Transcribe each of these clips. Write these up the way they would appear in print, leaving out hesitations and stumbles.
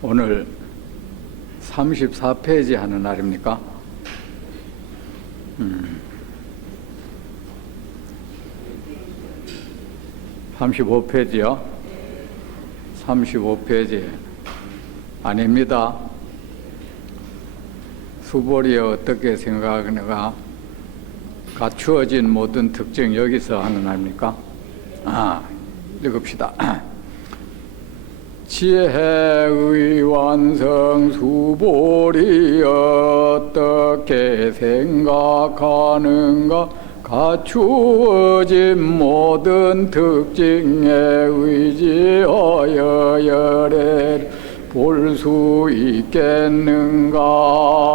오늘 34페이지 하는 날입니까? 35페이지요? 35페이지 아닙니다. 수보리 어떻게 생각하는가? 갖추어진 모든 특징 여기서 하는 말입니까? 읽읍시다. 지혜의 완성 수보리 어떻게 생각하는가? 갖추어진 모든 특징에 의지하여 열애를 볼 수 있겠는가?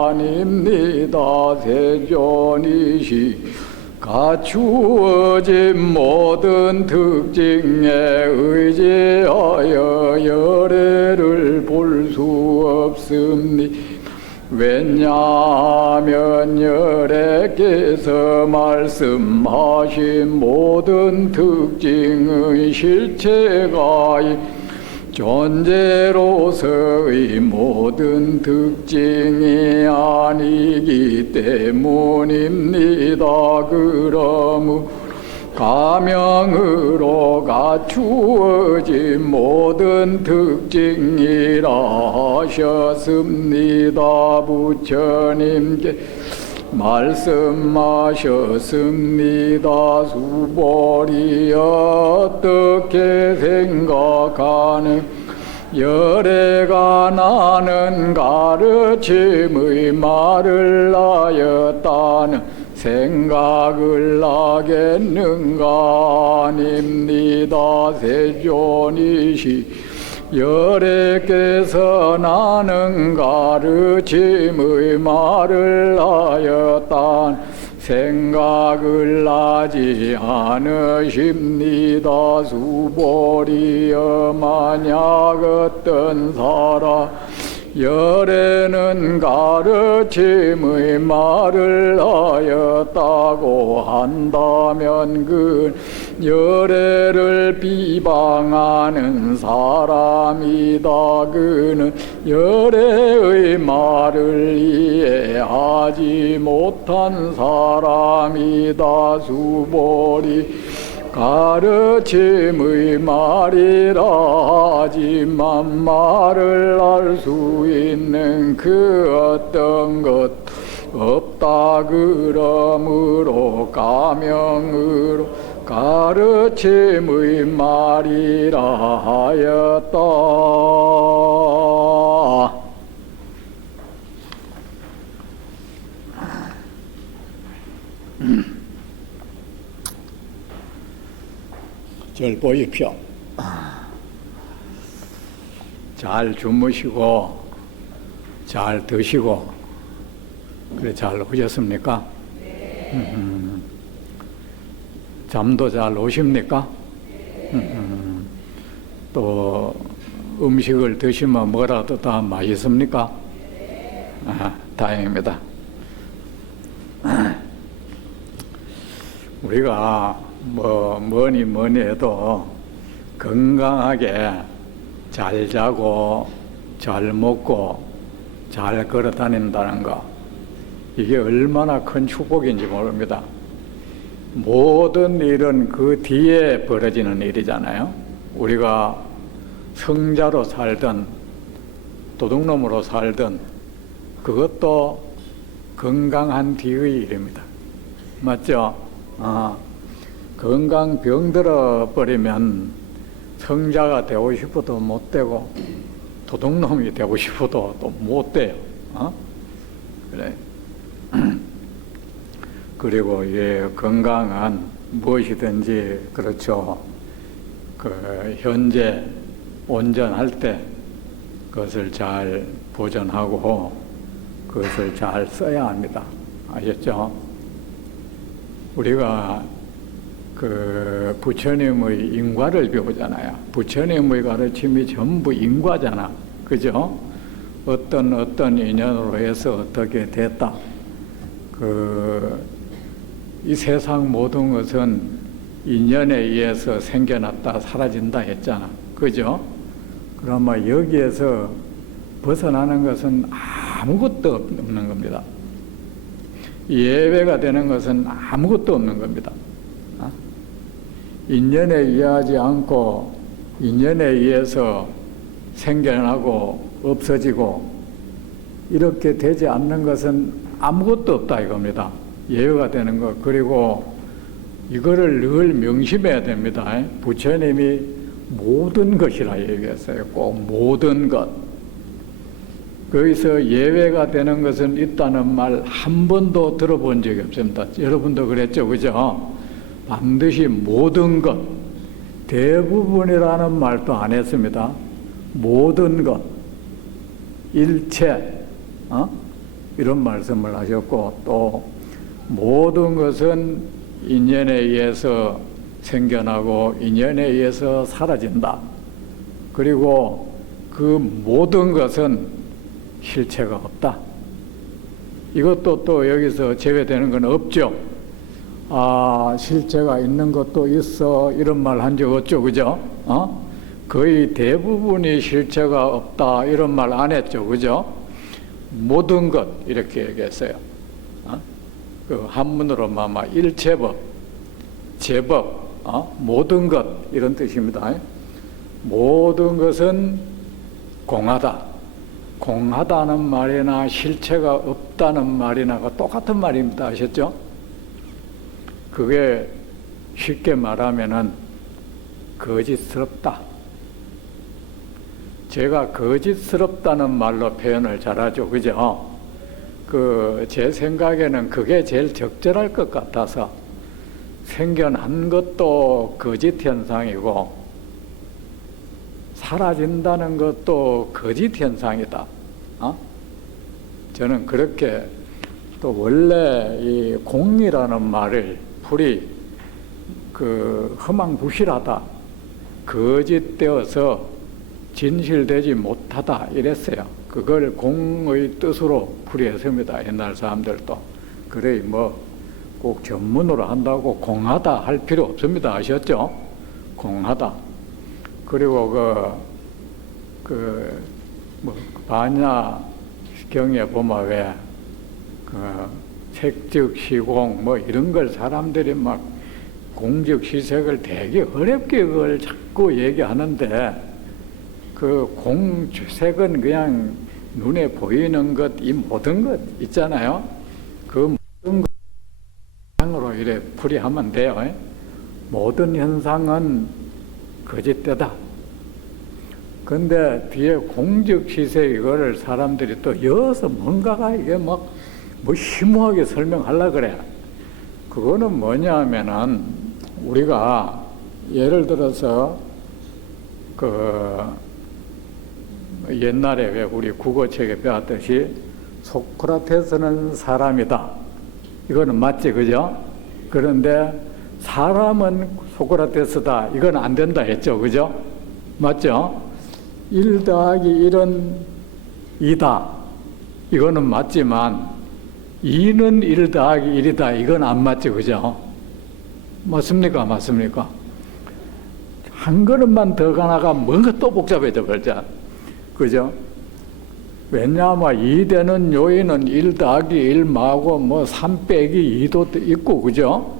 아닙니다. 세존이시 갖추어진 모든 특징에 의지하여 열애를 볼 수 없습니다. 왜냐하면 열애께서 말씀하신 모든 특징의 실체가 존재로서의 모든 특징이 아니기 때문입니다. 그러므로 가명으로 갖추어진 모든 특징이라 하셨습니다. 부처님께 말씀하셨습니다. 수보리 어떻게 생각하는 열애가 나는 가르침의 말을 하였다는 생각을 하겠는가? 아닙니다. 세존이시 열애께서 나는 가르침의 말을 하였단 생각을 하지 않으십니다. 수보리여 만약 어떤 사람 열애는 가르침의 말을 하였다고 한다면 그 열애를 비방하는 사람이다. 그는 열애의 말을 이해하지 못한 사람이다. 수보리 가르침의 말이라 하지만 말을 할 수 있는 그 어떤 것 없다. 그러므로 가명으로 가르침의 말이라 하였다. 절 보십시오. 잘 주무시고 잘 드시고 그래 잘 오셨습니까? 잠도 잘 오십니까? 또 음식을 드시면 뭐라도 다 맛있습니까? 다행입니다. 우리가 뭐니 해도 건강하게 잘 자고 잘 먹고 잘 걸어 다닌다는 거, 이게 얼마나 큰 축복인지 모릅니다. 모든 일은 그 뒤에 벌어지는 일이잖아요. 우리가 성자로 살든 도둑놈으로 살든 그것도 건강한 뒤의 일입니다. 맞죠? 건강 병들어 버리면 성자가 되고 싶어도 못 되고 도둑놈이 되고 싶어도 또 못 돼요. 그래. 그리고 건강한 무엇이든지 그렇죠. 현재 온전할 때 그것을 잘 보존하고 그것을 잘 써야 합니다. 아셨죠? 우리가 부처님의 인과를 배우잖아요. 부처님의 가르침이 전부 인과잖아. 그죠? 어떤 인연으로 해서 어떻게 됐다. 이 세상 모든 것은 인연에 의해서 생겨났다 사라진다 했잖아. 그죠? 그러면 여기에서 벗어나는 것은 아무것도 없는 겁니다. 예외가 되는 것은 아무것도 없는 겁니다. 인연에 의하지 않고 인연에 의해서 생겨나고 없어지고 이렇게 되지 않는 것은 아무것도 없다 이겁니다. 예외가 되는 것. 그리고 이거를 늘 명심해야 됩니다. 부처님이 모든 것이라 얘기했어요. 꼭 모든 것. 거기서 예외가 되는 것은 있다는 말 한 번도 들어본 적이 없습니다. 여러분도 그랬죠, 그죠? 반드시 모든 것, 대부분이라는 말도 안 했습니다. 모든 것, 일체, 이런 말씀을 하셨고, 또 모든 것은 인연에 의해서 생겨나고 인연에 의해서 사라진다. 그리고 그 모든 것은 실체가 없다. 이것도 또 여기서 제외되는 건 없죠. 실체가 있는 것도 있어 이런 말 한 적 없죠, 그죠? 거의 대부분이 실체가 없다 이런 말 안 했죠, 그죠? 모든 것 이렇게 얘기했어요. 그 한문으로 일체법, 제법, 모든 것 이런 뜻입니다. 모든 것은 공하다. 공하다는 말이나 실체가 없다는 말이나 똑같은 말입니다. 아셨죠? 그게 쉽게 말하면은 거짓스럽다. 제가 거짓스럽다는 말로 표현을 잘하죠. 그죠? 제 생각에는 그게 제일 적절할 것 같아서 생겨난 것도 거짓 현상이고 사라진다는 것도 거짓 현상이다. 저는 그렇게 또 원래 이 공이라는 말을 풀이 허망부실하다, 거짓되어서 진실되지 못하다 이랬어요. 그걸 공의 뜻으로 풀이했습니다. 옛날 사람들도. 그래 꼭 전문으로 한다고 공하다 할 필요 없습니다. 아셨죠? 공하다. 그리고 반야경에 보면 왜 색즉 시공 이런 걸 사람들이 막 공적 시색을 되게 어렵게 그걸 자꾸 얘기하는데 그 공색은 그냥 눈에 보이는 것, 이 모든 것 있잖아요. 그 모든 것으로 이래 풀이하면 돼요. 모든 현상은 거짓되다. 근데 뒤에 공적 시색 이거를 사람들이 또 이어서 뭔가가 이게 심오하게 설명하려고 그래. 그거는 뭐냐 하면은 우리가 예를 들어서 옛날에 왜 우리 국어책에 배웠듯이 소크라테스는 사람이다. 이거는 맞지, 그죠? 그런데 사람은 소크라테스다. 이건 안 된다 했죠, 그죠? 맞죠? 1 더하기 1은 2다. 이거는 맞지만 2는 1 더하기 1이다. 이건 안 맞죠, 그죠? 맞습니까? 맞습니까? 한 걸음만 더 가나가 뭔가 또 복잡해져 버리죠. 그죠? 왜냐하면 2되는 요인은 1 더하기 1 마고 3 빼기 2도 있고, 그죠?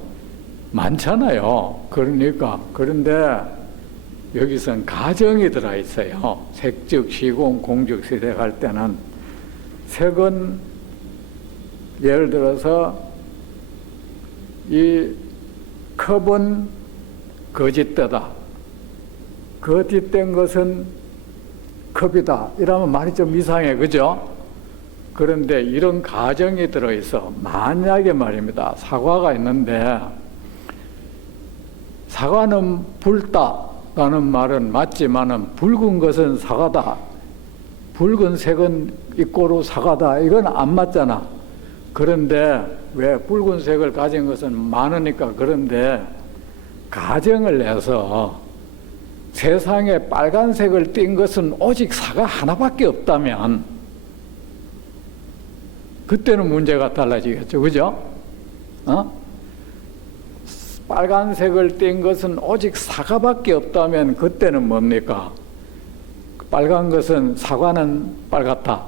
많잖아요. 그런데 여기선 가정이 들어있어요. 색즉, 시공, 공즉, 시색 할 때는 색은 예를 들어서 이 컵은 거짓되다. 거짓된 것은 컵이다. 이러면 말이 좀 이상해. 그죠? 그런데 이런 가정이 들어있어. 만약에 말입니다. 사과가 있는데 사과는 붉다라는 말은 맞지만은 붉은 것은 사과다. 붉은색은 이꼬로 사과다. 이건 안 맞잖아. 그런데 왜 붉은색을 가진 것은 많으니까 그런데 가정을 내서 세상에 빨간색을 띈 것은 오직 사과 하나밖에 없다면 그때는 문제가 달라지겠죠. 그죠? 빨간색을 띈 것은 오직 사과밖에 없다면 그때는 뭡니까? 빨간 것은 사과는 빨갛다.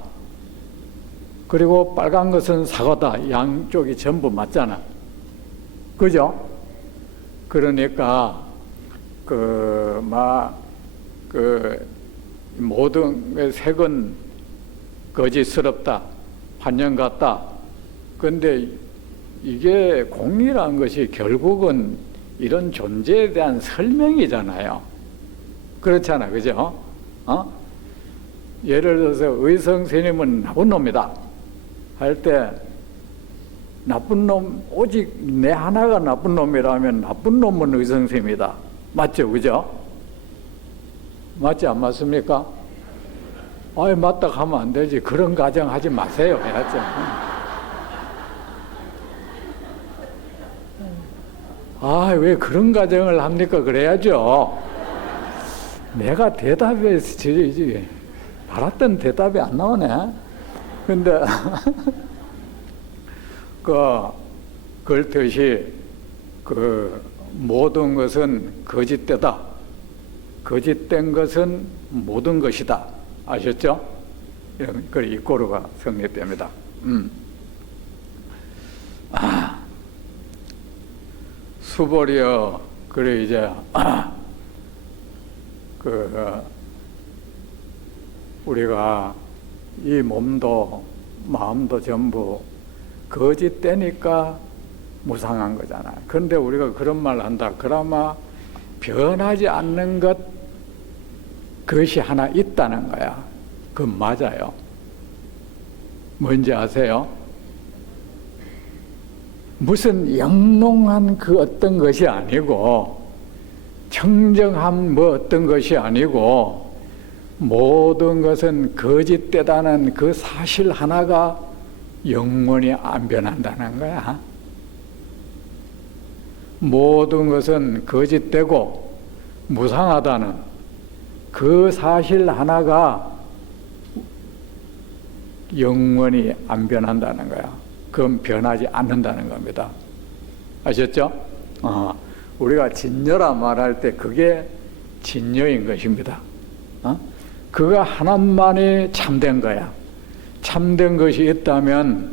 그리고 빨간 것은 사과다. 양쪽이 전부 맞잖아. 그죠? 그러니까 모든 색은 거짓스럽다. 환영 같다. 그런데 이게 공이라는 것이 결국은 이런 존재에 대한 설명이잖아요. 그렇잖아, 그죠? 예를 들어서 의성 스님은 나쁜 놈이다 할 때 나쁜 놈, 오직 내 하나가 나쁜 놈이라면 나쁜 놈은 의성 스님이다. 맞죠, 그죠? 맞지 안 맞습니까? 아이, 맞다 하면 안 되지. 그런 가정 하지 마세요. 해야죠. 왜 그런 가정을 합니까? 그래야죠. 내가 대답해서 바랐던 대답이 안 나오네. 근데 그렇듯이 모든 것은 거짓되다. 거짓된 것은 모든 것이다. 아셨죠? 이런 이 고루가 성립됩니다. 수보리여, 그래 이제 우리가 이 몸도 마음도 전부 거짓되니까 무상한 거잖아요. 그런데 우리가 그런 말 한다. 그나마 변하지 않는 것, 그것이 하나 있다는 거야. 그건 맞아요. 뭔지 아세요? 무슨 영롱한 그 어떤 것이 아니고, 청정한 뭐 어떤 것이 아니고, 모든 것은 거짓되다는 그 사실 하나가 영원히 안 변한다는 거야. 모든 것은 거짓되고 무상하다는 그 사실 하나가 영원히 안 변한다는 거야. 그건 변하지 않는다는 겁니다. 아셨죠? 우리가 진여라 말할 때 그게 진여인 것입니다. 그가 하나만이 참된 거야. 참된 것이 있다면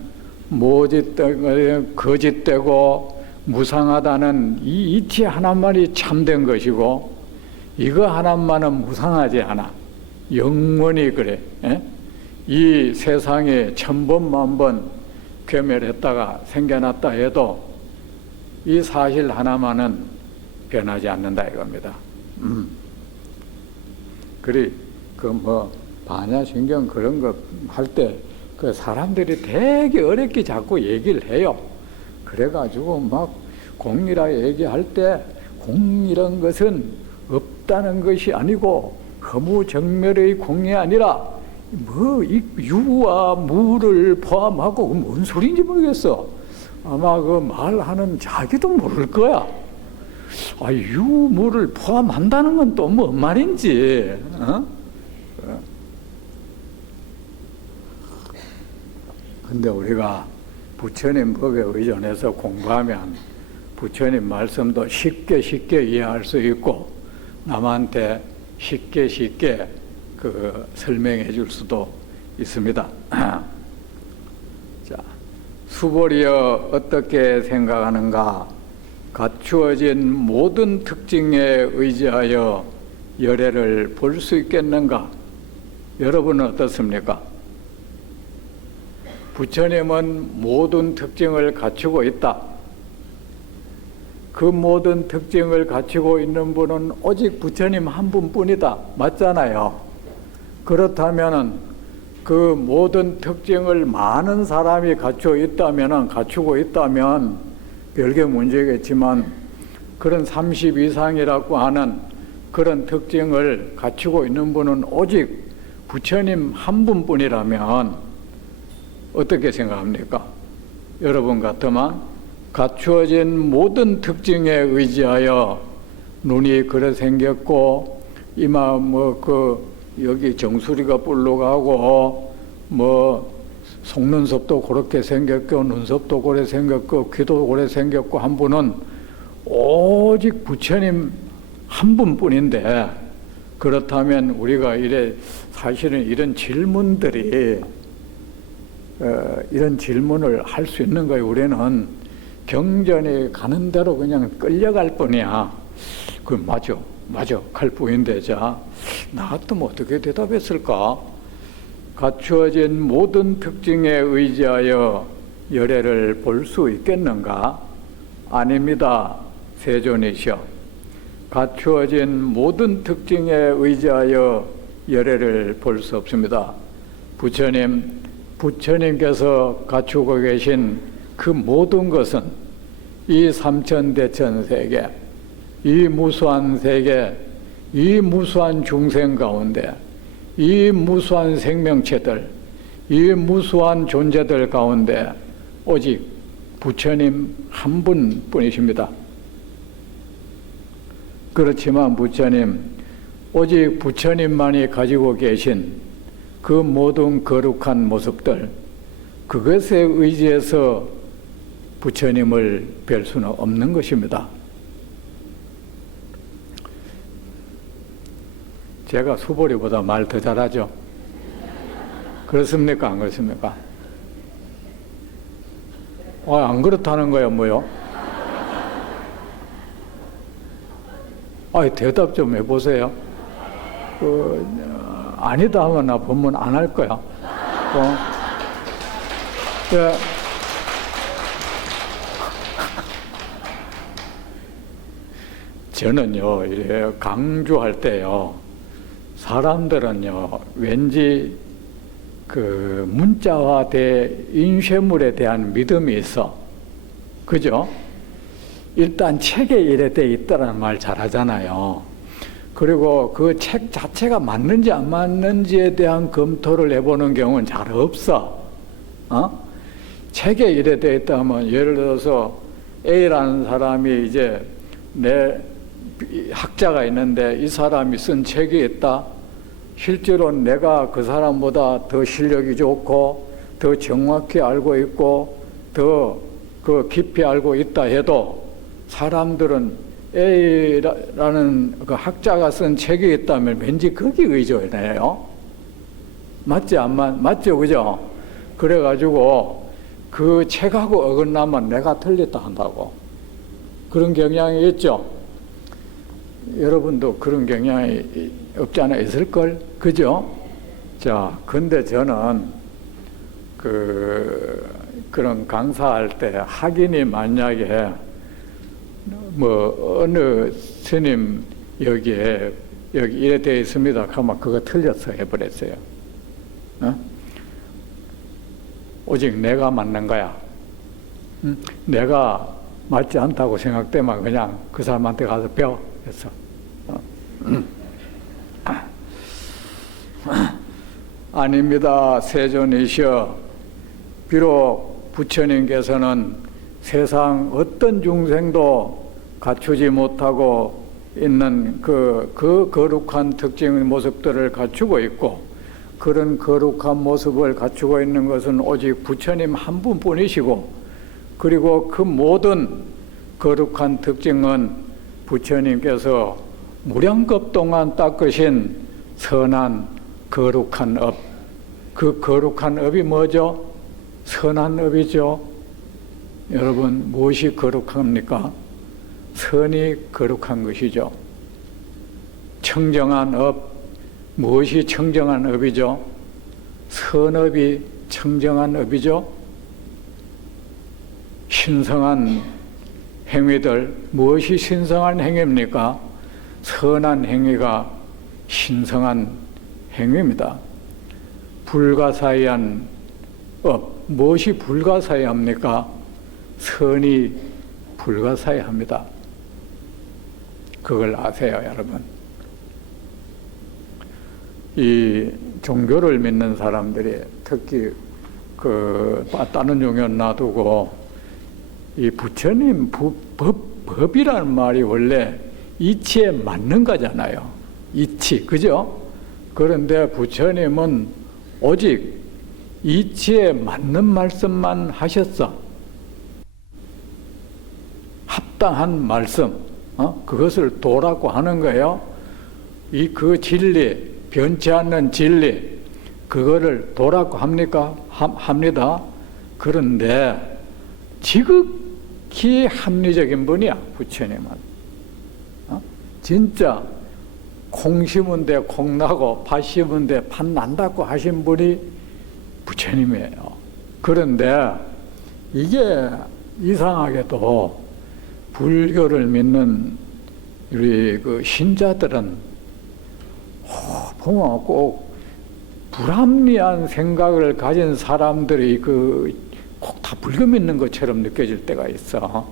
거짓되고 무상하다는 이 이치 하나만이 참된 것이고, 이거 하나만은 무상하지 않아. 영원히 그래. 이 세상에 1000번 만번 괴멸했다가 생겨났다 해도 이 사실 하나만은 변하지 않는다 이겁니다. 그래 반야신경 그런 거 할 때 그 사람들이 되게 어렵게 자꾸 얘기를 해요. 그래가지고 막 공이라 얘기할 때 공이란 것은 없다는 것이 아니고 허무정멸의 공이 아니라 유와 무를 포함하고 뭔 소리인지 모르겠어. 아마 그 말하는 자기도 모를 거야. 유무를 포함한다는 건 또 뭔 말인지. 근데 우리가 부처님 법에 의존해서 공부하면 부처님 말씀도 쉽게 이해할 수 있고 남한테 쉽게 설명해 줄 수도 있습니다. 자, 수보리여 어떻게 생각하는가? 갖추어진 모든 특징에 의지하여 열애를 볼 수 있겠는가? 여러분은 어떻습니까? 부처님은 모든 특징을 갖추고 있다. 그 모든 특징을 갖추고 있는 분은 오직 부처님 한 분뿐이다. 맞잖아요. 그렇다면은 그 모든 특징을 많은 사람이 갖추고 있다면 별개 문제겠지만 그런 30 이상이라고 하는 그런 특징을 갖추고 있는 분은 오직 부처님 한 분뿐이라면 어떻게 생각합니까? 여러분 같으면 갖추어진 모든 특징에 의지하여 눈이 그래 생겼고 이마 여기 정수리가 볼록하고 속눈썹도 그렇게 생겼고 눈썹도 그래 생겼고 귀도 그래 생겼고 한 분은 오직 부처님 한 분뿐인데 그렇다면 우리가 사실은 이런 질문들이 이런 질문을 할 수 있는 거예요. 우리는 경전이 가는 대로 그냥 끌려갈 뿐이야. 그 맞아 갈 뿐인데, 자, 나 같으면 어떻게 대답했을까? 갖추어진 모든 특징에 의지하여 열애를 볼 수 있겠는가? 아닙니다, 세존이시여. 갖추어진 모든 특징에 의지하여 열애를 볼 수 없습니다. 부처님께서 갖추고 계신 그 모든 것은 이 삼천대천 세계, 이 무수한 세계, 이 무수한 중생 가운데, 이 무수한 생명체들, 이 무수한 존재들 가운데 오직 부처님 한 분뿐이십니다. 그렇지만 오직 부처님만이 가지고 계신 그 모든 거룩한 모습들, 그것에 의지해서 부처님을 뵐 수는 없는 것입니다. 제가 수보리보다 말 더 잘하죠? 그렇습니까? 안 그렇습니까? 안 그렇다는 거야, 뭐요? 대답 좀 해보세요. 아니다 하면 나 법문 안 할 거야. 예. 저는요, 이래 강조할 때요, 사람들은요, 왠지 그 문자화된 인쇄물에 대한 믿음이 있어. 그죠? 일단 책에 이래 돼 있다라는 말 잘하잖아요. 그리고 그 책 자체가 맞는지 안 맞는지에 대한 검토를 해보는 경우는 잘 없어. 책에 이래 돼 있다면, 예를 들어서 A라는 사람이 이제 내 학자가 있는데 이 사람이 쓴 책이 있다. 실제로 내가 그 사람보다 더 실력이 좋고 더 정확히 알고 있고 더 그 깊이 알고 있다 해도 사람들은 A라는 그 학자가 쓴 책이 있다면 왠지 거기 의존해요. 맞지 맞죠, 그죠? 그래가지고 그 책하고 어긋나면 내가 틀렸다 한다고. 그런 경향이 있죠. 여러분도 그런 경향이 없지 않아 있을걸? 그죠? 자, 근데 저는 그런 강사할 때 학인이 만약에 어느 스님 여기 이래 되어 있습니다 하면 그거 틀렸어 해버렸어요. 오직 내가 맞는 거야. 내가 맞지 않다고 생각되면 그냥 그 사람한테 가서 배워 했어. 아닙니다, 세존이시여. 비록 부처님께서는 세상 어떤 중생도 갖추지 못하고 있는 그 거룩한 특징의 모습들을 갖추고 있고, 그런 거룩한 모습을 갖추고 있는 것은 오직 부처님 한 분뿐이시고, 그리고 그 모든 거룩한 특징은 부처님께서 무량겁 동안 닦으신 선한 거룩한 업, 그 거룩한 업이 뭐죠? 선한 업이죠. 여러분, 무엇이 거룩합니까? 선이 거룩한 것이죠. 청정한 업, 무엇이 청정한 업이죠? 선업이 청정한 업이죠. 신성한 행위들, 무엇이 신성한 행위입니까? 선한 행위가 신성한 행위입니다. 불가사의한 업, 무엇이 불가사의합니까? 선이 불가사의합니다. 그걸 아세요, 여러분? 이 종교를 믿는 사람들이 특히 다른 종교 놔두고 이 부처님 법이라는 말이 원래 이치에 맞는 거잖아요. 이치, 그죠? 그런데 부처님은 오직 이치에 맞는 말씀만 하셨어. 합당한 말씀, 그것을 도라고 하는 거예요. 그 진리, 변치 않는 진리, 그거를 도라고 합니까? 합니다. 그런데 지극히 합리적인 분이야, 부처님은. 진짜 콩 심은 데 콩 나고 팥 심은 데 팥 난다고 하신 분이 부처님이에요. 그런데 이게 이상하게도 불교를 믿는 우리 그 신자들은 보면 꼭 불합리한 생각을 가진 사람들이 꼭 다 불교 믿는 것처럼 느껴질 때가 있어.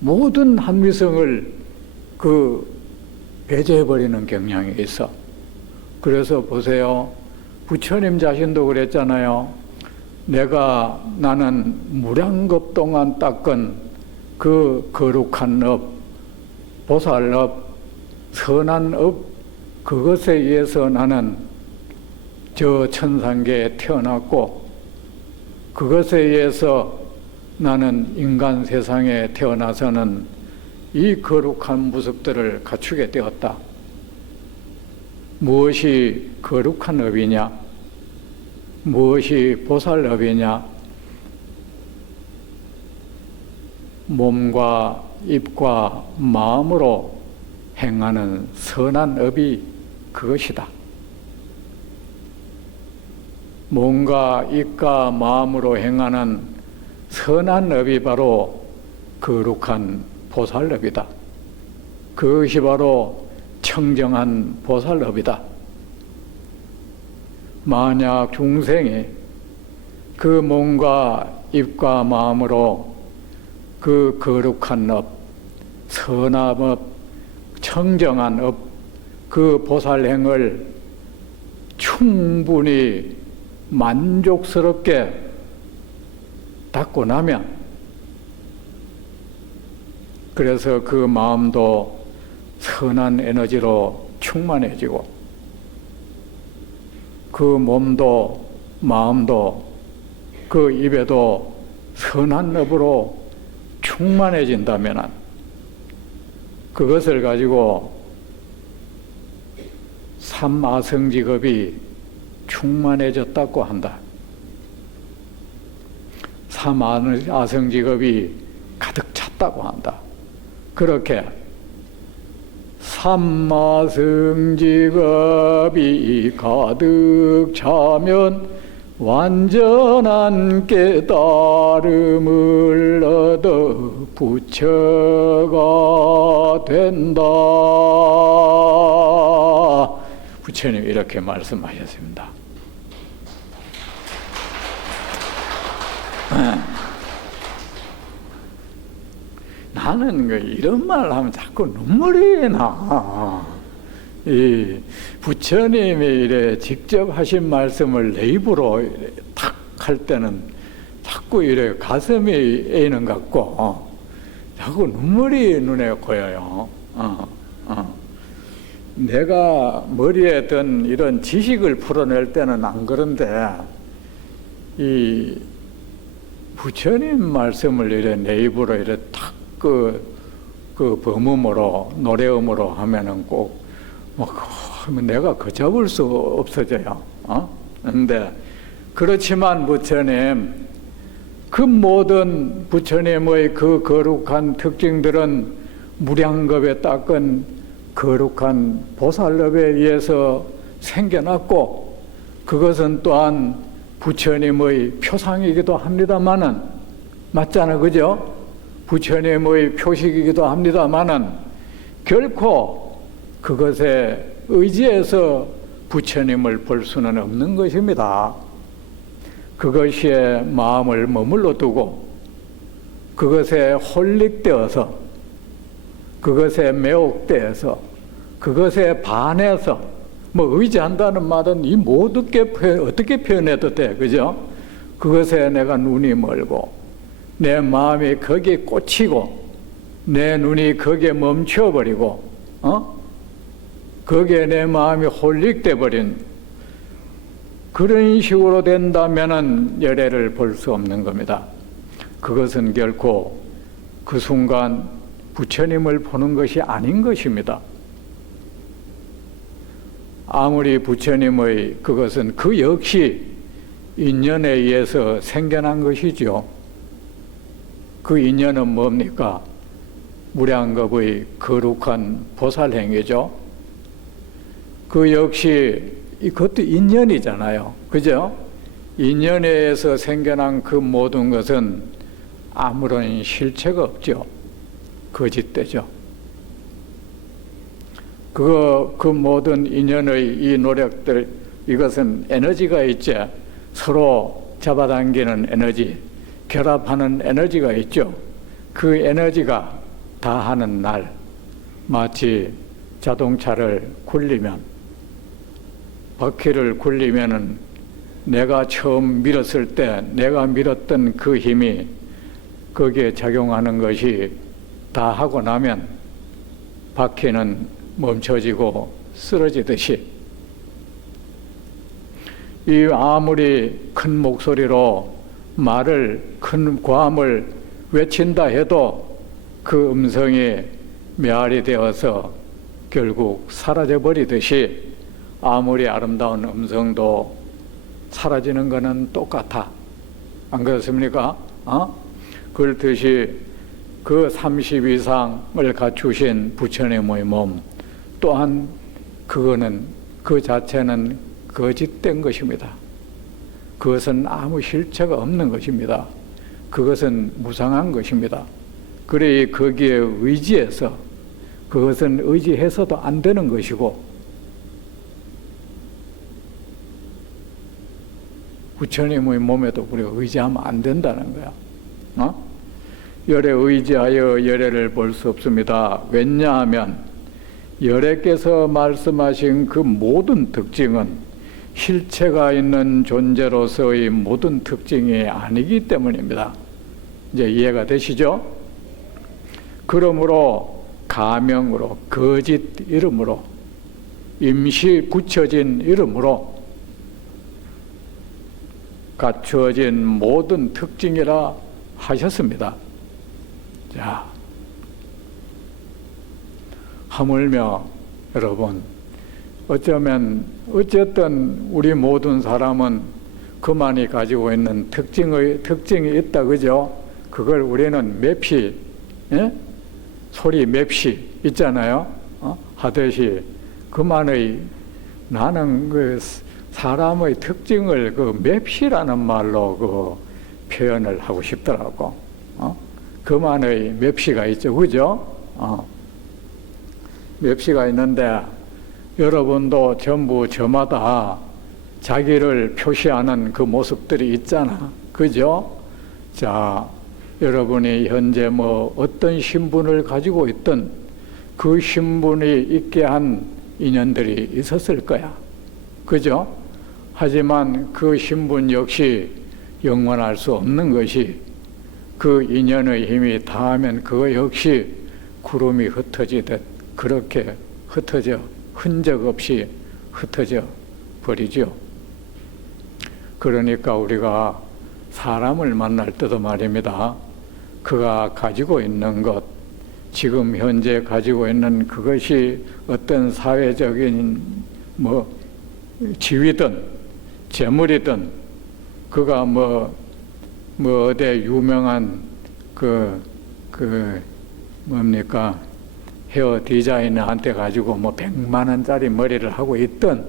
모든 합리성을 배제해버리는 경향이 있어. 그래서 보세요. 부처님 자신도 그랬잖아요. 나는 무량겁 동안 닦은 그 거룩한 업, 보살업, 선한 업, 그것에 의해서 나는 저 천상계에 태어났고, 그것에 의해서 나는 인간 세상에 태어나서는 이 거룩한 모습들을 갖추게 되었다. 무엇이 거룩한 업이냐? 무엇이 보살업이냐? 몸과 입과 마음으로 행하는 선한 업이 그것이다. 몸과 입과 마음으로 행하는 선한 업이 바로 거룩한 보살업이다. 그것이 바로 청정한 보살업이다. 만약 중생이 그 몸과 입과 마음으로 그 거룩한 업, 선한 업, 청정한 업, 그 보살행을 충분히 만족스럽게 닦고 나면, 그래서 그 마음도 선한 에너지로 충만해지고, 그 몸도 마음도 그 입에도 선한 업으로 충만해진다면, 그것을 가지고 삼아성직업이 충만해졌다고 한다. 삼아성직업이 가득 찼다고 한다. 그렇게 삼아성직업이 가득 차면 완전한 깨달음을 얻어 부처가 된다. 부처님이 이렇게 말씀하셨습니다. 나는 이런 말 하면 자꾸 눈물이 나. 이 부처님이 이래 직접 하신 말씀을 내 입으로 탁 할 때는 자꾸 이래 가슴이 애는 것 같고, 자꾸 눈물이 눈에 고여요. 내가 머리에 든 이런 지식을 풀어낼 때는 안 그런데, 이 부처님 말씀을 이래 내 입으로 이래 탁 그 범음으로, 노래음으로 하면은 꼭 내가 걷잡을 수 없어져요. 근데 그렇지만 부처님, 그 모든 부처님의 그 거룩한 특징들은 무량겁에 닦은 거룩한 보살업에 의해서 생겨났고, 그것은 또한 부처님의 표상이기도 합니다마는, 맞잖아, 그죠? 부처님의 표식이기도 합니다마는 결코 그것에 의지해서 부처님을 볼 수는 없는 것입니다. 그것에 마음을 머물러 두고, 그것에 홀릭되어서, 그것에 매혹되어서, 그것에 반해서, 의지한다는 말은 이 모든 게 어떻게 표현해도 돼, 그죠? 그것에 내가 눈이 멀고, 내 마음이 거기에 꽂히고, 내 눈이 거기에 멈춰버리고, 거기에 내 마음이 홀릭돼 버린, 그런 식으로 된다면은 열애를 볼 수 없는 겁니다. 그것은 결코 그 순간 부처님을 보는 것이 아닌 것입니다. 아무리 부처님의 그것은 그 역시 인연에 의해서 생겨난 것이죠. 그 인연은 뭡니까? 무량겁의 거룩한 보살행위죠. 그 역시 그것도 인연이잖아요. 그죠? 인연에 의해서 생겨난 그 모든 것은 아무런 실체가 없죠. 거짓되죠. 그 모든 인연의 이 노력들, 이것은 에너지가 있지. 서로 잡아당기는 에너지, 결합하는 에너지가 있죠. 그 에너지가 다하는 날, 마치 자동차를 굴리면, 바퀴를 굴리면은 내가 처음 밀었을 때 내가 밀었던 그 힘이 거기에 작용하는 것이 다 하고 나면 바퀴는 멈춰지고 쓰러지듯이, 이 아무리 큰 목소리로 큰 고함을 외친다 해도 그 음성이 메아리 되어서 결국 사라져 버리듯이 아무리 아름다운 음성도 사라지는 것은 똑같아. 안 그렇습니까? 그렇듯이 그 30 이상을 갖추신 부처님의 몸 또한 그거는 그 자체는 거짓된 것입니다. 그것은 아무 실체가 없는 것입니다. 그것은 무상한 것입니다. 그래 거기에 의지해서, 그것은 의지해서도 안 되는 것이고, 부처님의 몸에도 우리가 의지하면 안 된다는 거야. 열에 의지하여 열애를 볼 수 없습니다. 왜냐하면 열애께서 말씀하신 그 모든 특징은 실체가 있는 존재로서의 모든 특징이 아니기 때문입니다. 이제 이해가 되시죠? 그러므로 가명으로, 거짓 이름으로, 임시 붙여진 이름으로 갖추어진 모든 특징이라 하셨습니다. 자, 하물며 여러분, 어쨌든 우리 모든 사람은 그만이 가지고 있는 특징이 있다, 그죠? 그걸 우리는 맵시, 소리 맵시 있잖아요. 하듯이 그만의, 나는 그 사람의 특징을 그 맵시라는 말로 그 표현을 하고 싶더라고. 그만의 맵시가 있죠, 그죠? 맵시가 있는데 여러분도 전부 저마다 자기를 표시하는 그 모습들이 있잖아, 그죠? 자, 여러분이 현재 뭐 어떤 신분을 가지고 있든 그 신분이 있게 한 인연들이 있었을 거야, 그죠? 하지만 그 신분 역시 영원할 수 없는 것이, 그 인연의 힘이 닿으면 그거 역시 구름이 흩어지듯 그렇게 흩어져, 흔적 없이 흩어져 버리죠. 그러니까 우리가 사람을 만날 때도 말입니다. 그가 가지고 있는 것, 지금 현재 가지고 있는 그것이 어떤 사회적인 뭐 지위든 재물이든, 그가 어디 유명한 뭡니까 헤어 디자이너한테 가지고 100만 원짜리 머리를 하고 있든,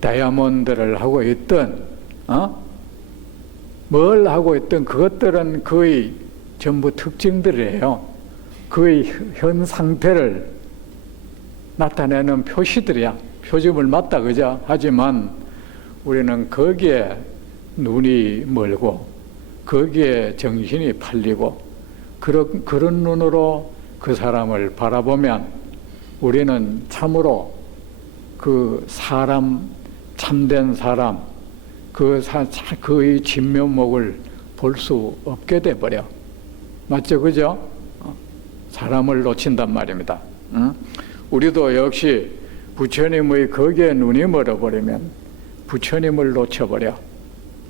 다이아몬드를 하고 있든, 뭘 하고 있든 그것들은 거의 전부 특징들이에요. 그의 현 상태를 나타내는 표시들이야. 표지물 맞다, 그죠? 하지만 우리는 거기에 눈이 멀고 거기에 정신이 팔리고 그런 눈으로 그 사람을 바라보면 우리는 참으로 그 사람, 참된 사람, 그의 진면목을 볼 수 없게 돼버려. 맞죠, 그죠? 사람을 놓친단 말입니다. 우리도 역시 부처님의 거기에 눈이 멀어버리면 부처님을 놓쳐버려.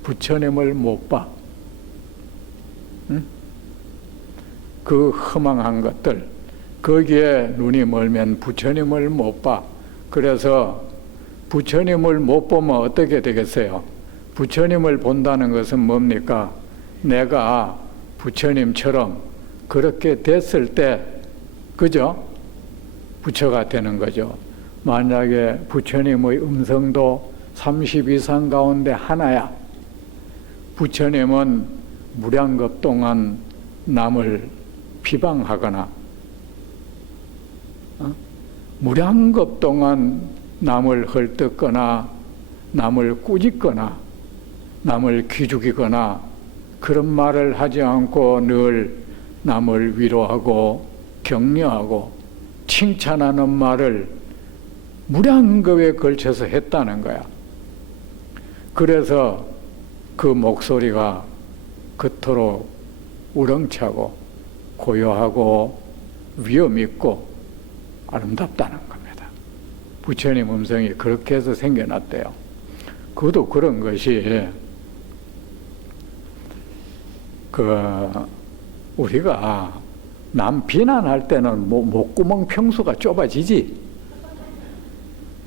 부처님을 못 봐. 응? 그 허망한 것들, 거기에 눈이 멀면 부처님을 못 봐. 그래서 부처님을 못 보면 어떻게 되겠어요? 부처님을 본다는 것은 뭡니까? 내가 부처님처럼 그렇게 됐을 때, 그죠? 부처가 되는 거죠. 만약에 부처님의 음성도 30 이상 가운데 하나야. 부처님은 무량겁 동안 남을 비방하거나, 무량겁 동안 남을 헐뜯거나, 남을 꾸짖거나, 남을 기죽이거나, 그런 말을 하지 않고 늘 남을 위로하고 격려하고 칭찬하는 말을 무량겁에 걸쳐서 했다는 거야. 그래서 그 목소리가 그토록 우렁차고 고요하고 위엄 있고 아름답다는 겁니다. 부처님 음성이 그렇게 해서 생겨났대요. 그것도 그런 것이 우리가 남 비난할 때는 목구멍 평수가 좁아지지.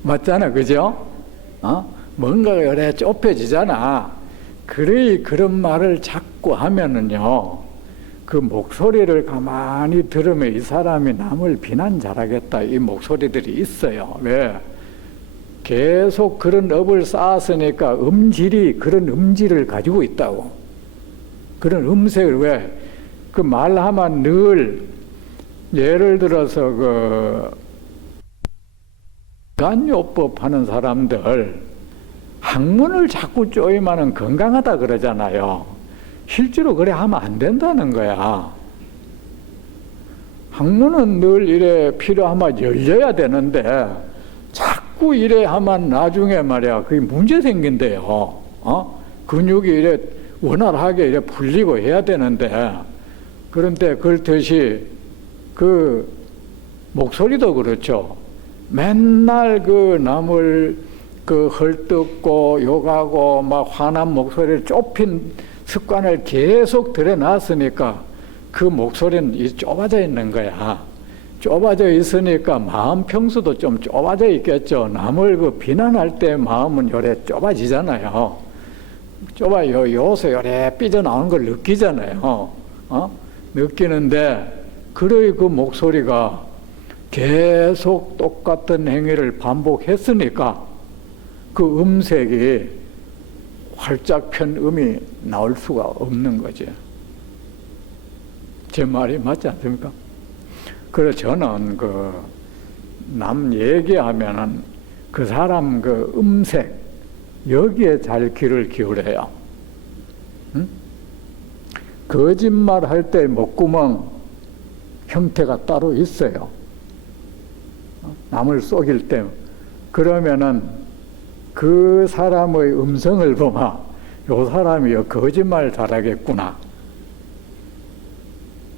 맞잖아, 그죠? 뭔가가 이래 좁혀지잖아. 그런 말을 자꾸 하면은요, 그 목소리를 가만히 들으면 이 사람이 남을 비난 잘하겠다, 이 목소리들이 있어요. 왜? 계속 그런 업을 쌓았으니까 그런 음질을 가지고 있다고. 그런 음색을 왜? 그 말하면 늘, 예를 들어서 간요법 하는 사람들, 학문을 자꾸 쪼이면은 건강하다 그러잖아요. 실제로 그래 하면 안 된다는 거야. 학문은 늘 이래 필요하면 열려야 되는데, 자꾸 이래 하면 나중에 말이야, 그게 문제 생긴대요. 근육이 이래 원활하게 이래 풀리고 해야 되는데, 그런데 그렇듯이 그 목소리도 그렇죠. 맨날 그 남을 헐뜯고 욕하고 막 화난 목소리를 좁힌 습관을 계속 들여놨으니까 그 목소리는 좁아져 있는 거야. 좁아져 있으니까 마음 평수도 좀 좁아져 있겠죠. 남을 비난할 때 마음은 요래 좁아지잖아요. 좁아요. 요새 요래 삐져나오는 걸 느끼잖아요. 느끼는데, 그의 그 목소리가 계속 똑같은 행위를 반복했으니까 그 음색이 활짝 편 음이 나올 수가 없는 거지. 제 말이 맞지 않습니까? 그래서 저는 남 얘기하면은 그 사람 음색, 여기에 잘 귀를 기울여요. 응? 거짓말 할 때 목구멍 형태가 따로 있어요. 남을 속일 때. 그러면은 그 사람의 음성을 보면 요 사람이 거짓말 잘하겠구나.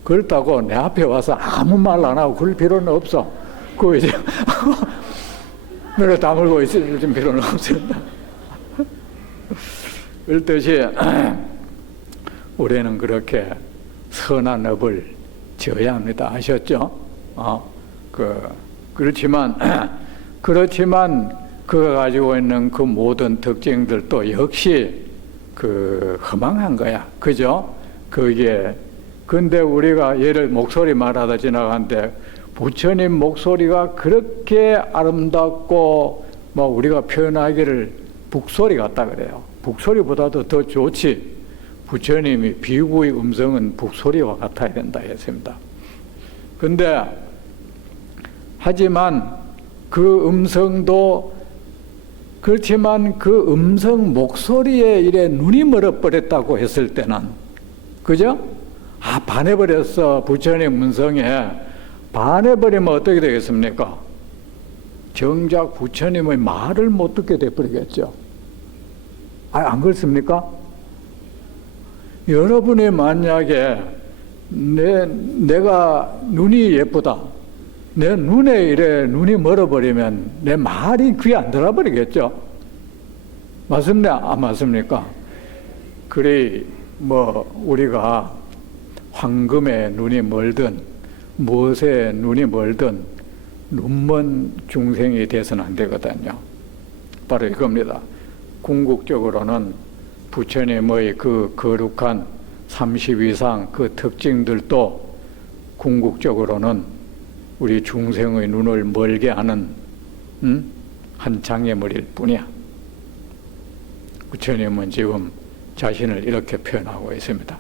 그렇다고 내 앞에 와서 아무 말 안 하고 그럴 필요는 없어. 그 이제 눈에 다물고 있을 필요는 없습니다. 그렇듯이 우리는 그렇게 선한 업을 지어야 합니다. 아셨죠? 그렇지만 그가 가지고 있는 그 모든 특징들도 역시 허망한 거야. 그죠? 근데 우리가 목소리 말하다 지나가는데, 부처님 목소리가 그렇게 아름답고, 우리가 표현하기를 북소리 같다 그래요. 북소리보다도 더 좋지. 부처님이 비구의 음성은 북소리와 같아야 된다 했습니다. 근데, 하지만 그 음성도 그렇지만 그 음성 목소리에 이래 눈이 멀어버렸다고 했을 때는, 그죠? 반해버렸어. 부처님 음성에 반해버리면 어떻게 되겠습니까? 정작 부처님의 말을 못 듣게 돼버리겠죠. 안 그렇습니까? 여러분이 만약에 내가 눈이 예쁘다, 내 눈에 이래 눈이 멀어버리면 내 말이 귀에 안 들어버리겠죠. 맞습니까? 안 맞습니까? 그래 뭐 우리가 황금에 눈이 멀든 무엇에 눈이 멀든 눈먼 중생이 돼서는 안 되거든요. 바로 이겁니다. 궁극적으로는 부처님의 그 거룩한 32상 그 특징들도 궁극적으로는 우리 중생의 눈을 멀게 하는 한 장애물일 뿐이야. 부처님은 지금 자신을 이렇게 표현하고 있습니다.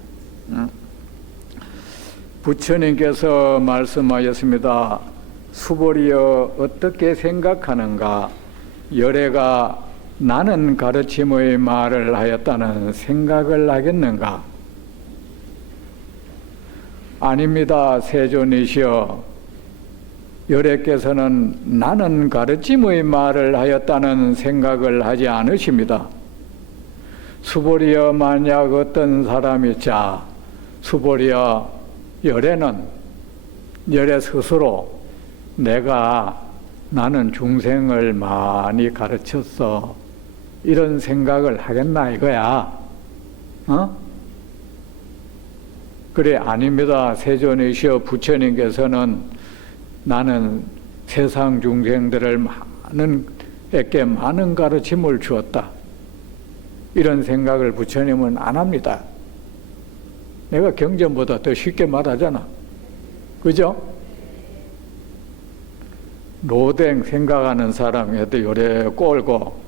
부처님께서 말씀하셨습니다. 수보리여 어떻게 생각하는가? 열애가 나는 가르침의 말을 하였다는 생각을 하겠는가? 아닙니다. 세존이시여, 열애께서는 나는 가르침의 말을 하였다는 생각을 하지 않으십니다. 수보리여, 만약 어떤 사람이 수보리여, 열애 스스로 나는 중생을 많이 가르쳤어, 이런 생각을 하겠나 이거야. 그래, 아닙니다. 세존이시여, 부처님께서는 나는 세상 중생들을 많은 가르침을 주었다, 이런 생각을 부처님은 안 합니다. 내가 경전보다 더 쉽게 말하잖아. 그죠? 노댕 생각하는 사람이 요래 꼴고,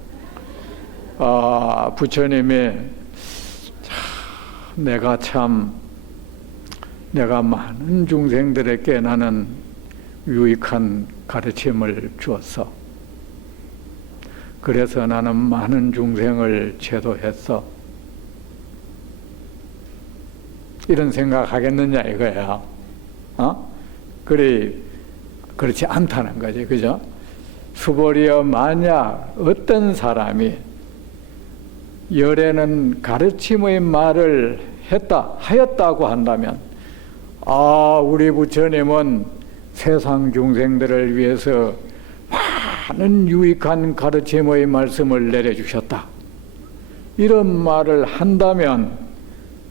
부처님이 내가 많은 중생들에게 나는 유익한 가르침을 주었어. 그래서 나는 많은 중생을 제도했어. 이런 생각 하겠느냐 이거야. 그래, 그렇지 않다는 거지. 그죠? 수보리여, 만약 어떤 사람이 열애는 가르침의 말을 하였다고 한다면, 우리 부처님은 세상 중생들을 위해서 많은 유익한 가르침의 말씀을 내려주셨다, 이런 말을 한다면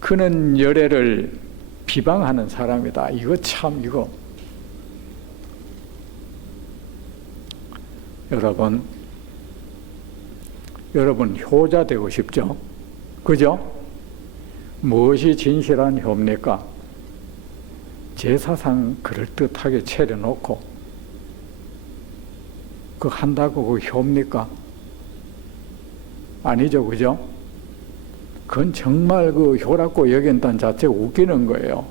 그는 열애를 비방하는 사람이다. 이거 참, 여러분 효자 되고 싶죠? 그죠? 무엇이 진실한 효입니까? 제사상 그럴듯하게 차려놓고 그거 한다고 그 효입니까? 아니죠, 그죠? 그건 정말 그 효라고 여긴다는 자체가 웃기는 거예요.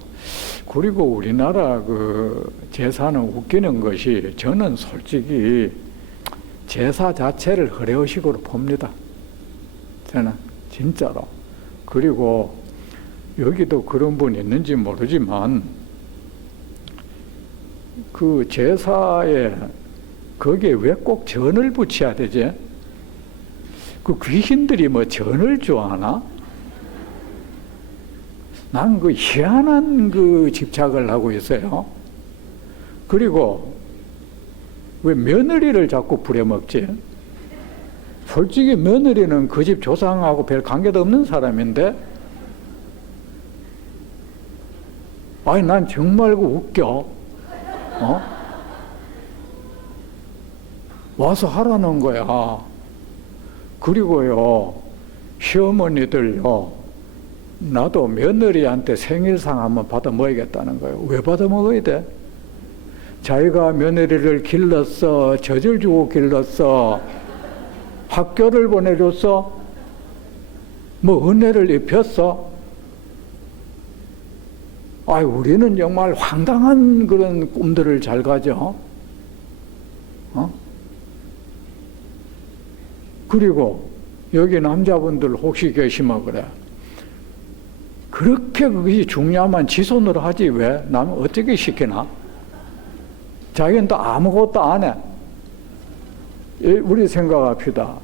그리고 우리나라 그 제사는 웃기는 것이, 저는 솔직히 제사 자체를 허례의식으로 봅니다. 저는 진짜로. 그리고 여기도 그런 분 있는지 모르지만, 그 제사에 거기에 왜 꼭 전을 붙여야 되지? 그 귀신들이 뭐 전을 좋아하나? 난 그 희한한 그 집착을 하고 있어요. 그리고 왜 며느리를 자꾸 부려먹지? 솔직히 며느리는 그 집 조상하고 별 관계도 없는 사람인데, 난 정말 그 웃겨. 와서 하라는 거야. 그리고요, 시어머니들요, 나도 며느리한테 생일상 한번 받아 먹어야겠다는 거예요. 왜 받아 먹어야 돼? 자기가 며느리를 길렀어, 젖을 주고 길렀어, 학교를 보내줬어, 뭐 은혜를 입혔어. 우리는 정말 황당한 그런 꿈들을 잘 가죠. 그리고 여기 남자분들 혹시 계시면 그래, 그렇게 그것이 중요하면 지 손으로 하지 왜 남 어떻게 시키나? 자기는 또 아무것도 안 해. 우리 생각합시다.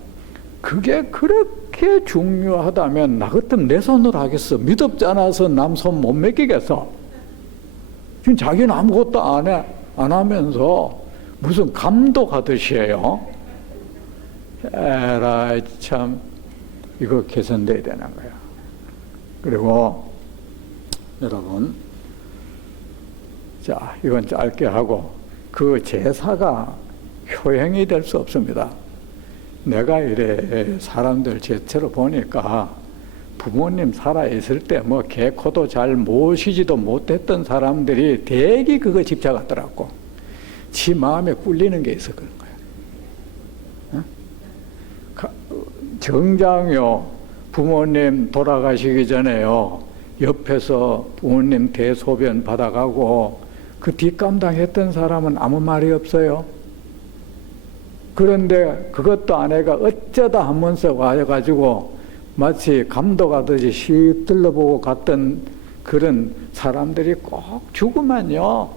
그게 그렇게 중요하다면 나 같으면 내 손으로 하겠어? 믿업지 않아서 남 손 못 맡기겠어? 지금 자기는 아무것도 안 해. 안 하면서 무슨 감독하듯이 해요. 에라이 참, 이거 개선돼야 되는 거야. 그리고 여러분, 자, 이건 짧게 하고, 그 제사가 효행이 될 수 없습니다. 내가 이래 사람들 제체로 보니까 부모님 살아있을 때 뭐 개코도 잘 모시지도 못했던 사람들이 대기 그거 집착하더라고. 지 마음에 꿀리는 게 있어 그런 거야. 정장요, 부모님 돌아가시기 전에요, 옆에서 부모님 대소변 받아가고 그 뒷감당했던 사람은 아무 말이 없어요. 그런데 그것도 아내가 어쩌다 한 번씩 와가지고 마치 감독하듯이 씩 둘러보고 갔던 그런 사람들이 꼭 죽으면요,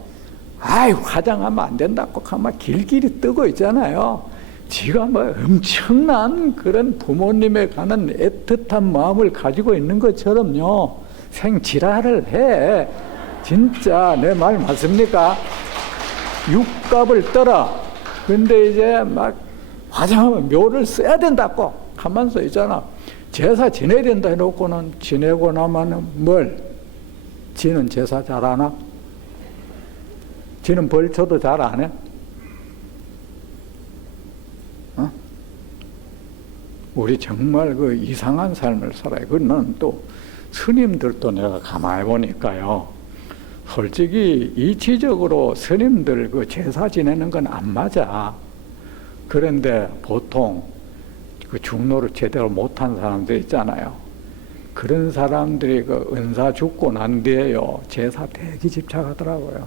아이 화장하면 안 된다고 하면 길길이 뜨고 있잖아요. 지가 뭐 엄청난 그런 부모님에 관한 애틋한 마음을 가지고 있는 것처럼요 생지랄을 해. 진짜 내 말 맞습니까? 육갑을 떠라. 근데 이제 막 화장하면 묘를 써야 된다고 하면서 있잖아. 제사 지내야 된다 해놓고는 지내고 나면은 뭘? 지는 제사 잘 안 하나? 지는 벌초도 잘 안 해? 어? 우리 정말 그 이상한 삶을 살아요. 그는 또 스님들도 내가 가만히 보니까요, 솔직히 이치적으로 스님들 그 제사 지내는 건 안 맞아. 그런데 보통 그 중노를 제대로 못한 사람들 있잖아요. 그런 사람들이 그 은사 죽고 난 뒤에요, 제사 되게 집착하더라고요.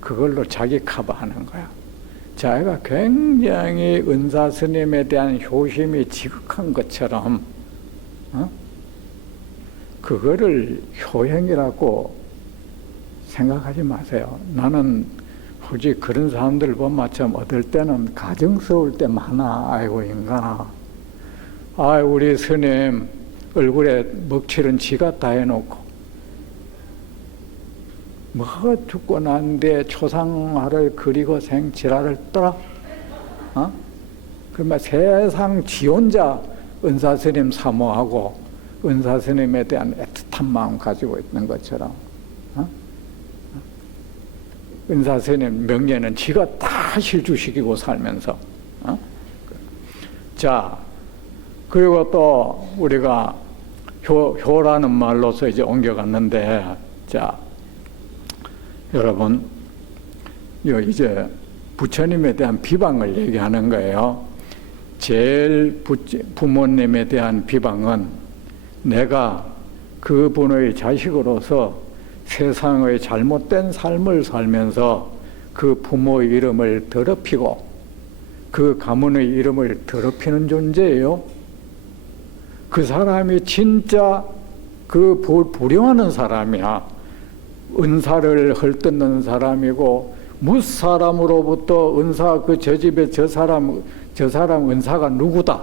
그걸로 자기 커버하는 거야. 자기가 굉장히 은사 스님에 대한 효심이 지극한 것처럼, 그거를 효행이라고 생각하지 마세요. 나는 솔직히 그런 사람들 보면 참 어떨 때는 가정스러울 때 많아. 아이고 인간아, 아 우리 스님 얼굴에 먹칠은 지가 다 해놓고 뭐가 죽고 난데 초상화를 그리고 생지랄을 떠라? 그러면 세상 지 혼자 은사 스님 사모하고 은사 스님에 대한 애틋한 마음 가지고 있는 것처럼, 은사 스님 명예는 지가 다 실주시키고 살면서, 자, 그리고 또 우리가 효라는 말로서 이제 옮겨갔는데, 자, 여러분, 이제 부처님에 대한 비방을 얘기하는 거예요. 제일 부모님에 대한 비방은 내가 그분의 자식으로서 세상의 잘못된 삶을 살면서 그 부모의 이름을 더럽히고 그 가문의 이름을 더럽히는 존재예요. 그 사람이 진짜 그 불효하는 사람이야. 은사를 헐뜯는 사람이고, 무사람으로부터 은사, 그 저 집에 저 사람 은사가 누구다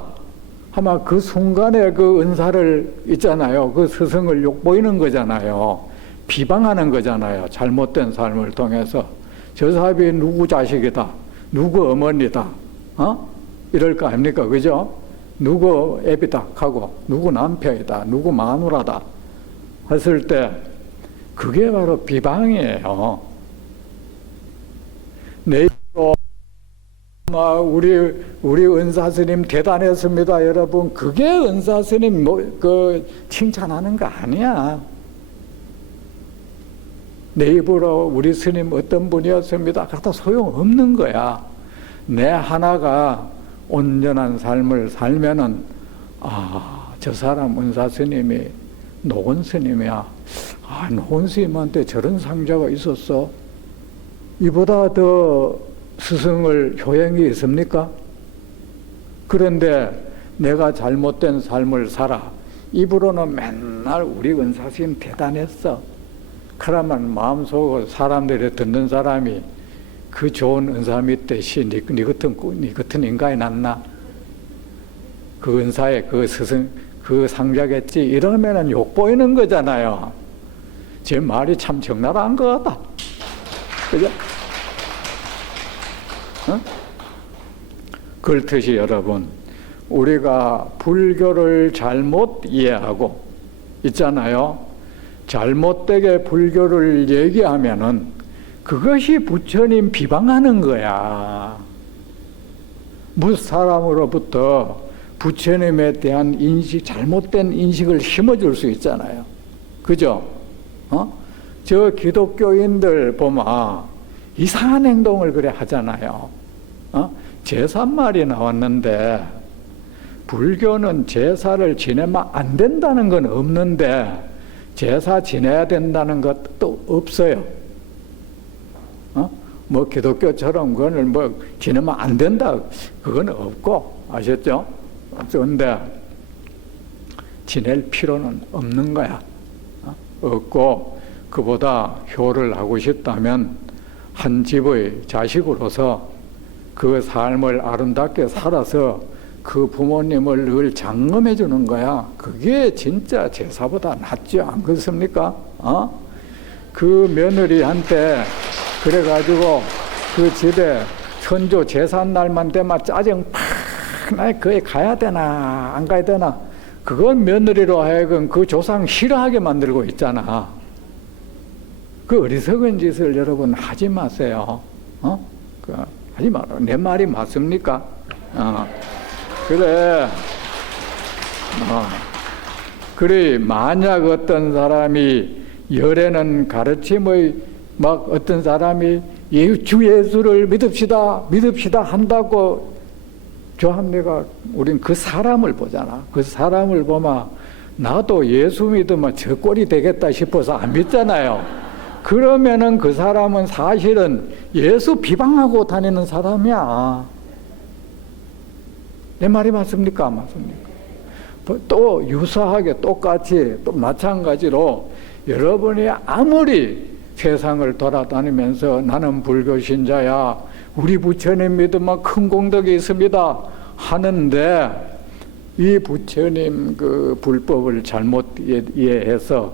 아마 그 순간에 그 은사를 있잖아요, 그 스승을 욕보이는 거잖아요. 비방하는 거잖아요. 잘못된 삶을 통해서 저 사람이 누구 자식이다, 누구 어머니다, 이럴 거 아닙니까? 그죠? 누구 애비다 하고 누구 남편이다, 누구 마누라다 했을 때 그게 바로 비방이에요. 내 입으로 우리 은사 스님 대단했습니다, 여러분. 그게 은사 스님 칭찬하는 거 아니야. 내 입으로 우리 스님 어떤 분이었습니다, 그렇다 소용없는 거야. 내 하나가 온전한 삶을 살면은, 저 사람 은사 스님이 노건 스님이야. 노건 스님한테 저런 상자가 있었어. 이보다 더 스승을 효행이 있습니까? 그런데 내가 잘못된 삶을 살아. 입으로는 맨날 우리 은사 스님 대단했어. 그러면 마음속으로 사람들이 듣는 사람이 그 좋은 은사 밑에 니 같은 인간이 낫나? 그 은사에 그 스승 그 상자겠지, 이러면은 욕보이는 거잖아요. 제 말이 참 적나라한 것 같다. 그죠? 그렇듯이 여러분, 우리가 불교를 잘못 이해하고 있잖아요. 잘못되게 불교를 얘기하면은 그것이 부처님 비방하는 거야. 무슨 사람으로부터 부처님에 대한 잘못된 인식을 심어줄 수 있잖아요. 그죠? 저 기독교인들 보면 이상한 행동을 그래 하잖아요. 제삿말이 나왔는데 불교는 제사를 지내면 안 된다는 건 없는데 제사 지내야 된다는 것도 없어요. 뭐 기독교처럼 그거는 뭐 지내면 안 된다 그건 없고, 아셨죠? 그런데 지낼 필요는 없는 거야. 없고, 그보다 효를 하고 싶다면 한 집의 자식으로서 그 삶을 아름답게 살아서 그 부모님을 늘 장엄해 주는 거야. 그게 진짜 제사보다 낫죠. 안 그렇습니까? 그 며느리한테 그래가지고 그 집에 선조 제삿날만 되면 짜증 팍 나, 거기 가야 되나 안 가야 되나, 그건 며느리로 하여금 그 조상 싫어하게 만들고 있잖아. 그 어리석은 짓을 여러분 하지 마세요. 하지 마라. 내 말이 맞습니까? 그래. 그래, 만약 어떤 사람이 열에는 가르침의 막 어떤 사람이 주 예수를 믿읍시다 한다고 조합내가 우린 그 사람을 보잖아. 그 사람을 보면 나도 예수 믿으면 저 꼴이 되겠다 싶어서 안 믿잖아요. 그러면은 그 사람은 사실은 예수 비방하고 다니는 사람이야. 내 말이 맞습니까? 안 맞습니까? 또 유사하게 똑같이 또 마찬가지로 여러분이 아무리 세상을 돌아다니면서 나는 불교 신자야, 우리 부처님 믿으면 큰 공덕이 있습니다 하는데 이 부처님 그 불법을 잘못 이해해서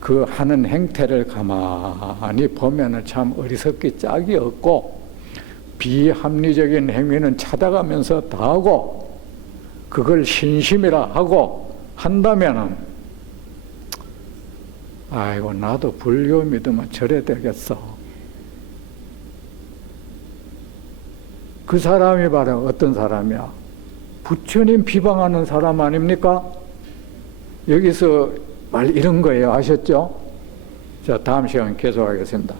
그 하는 행태를 가만히 보면은 참 어리석기 짝이 없고, 비합리적인 행위는 찾아가면서 다 하고 그걸 신심이라 하고 한다면은 아이고 나도 불교 믿으면 저래 되겠어. 그 사람이 바로 어떤 사람이야? 부처님 비방하는 사람 아닙니까? 여기서 말 이런 거예요. 아셨죠? 자, 다음 시간에 계속하겠습니다.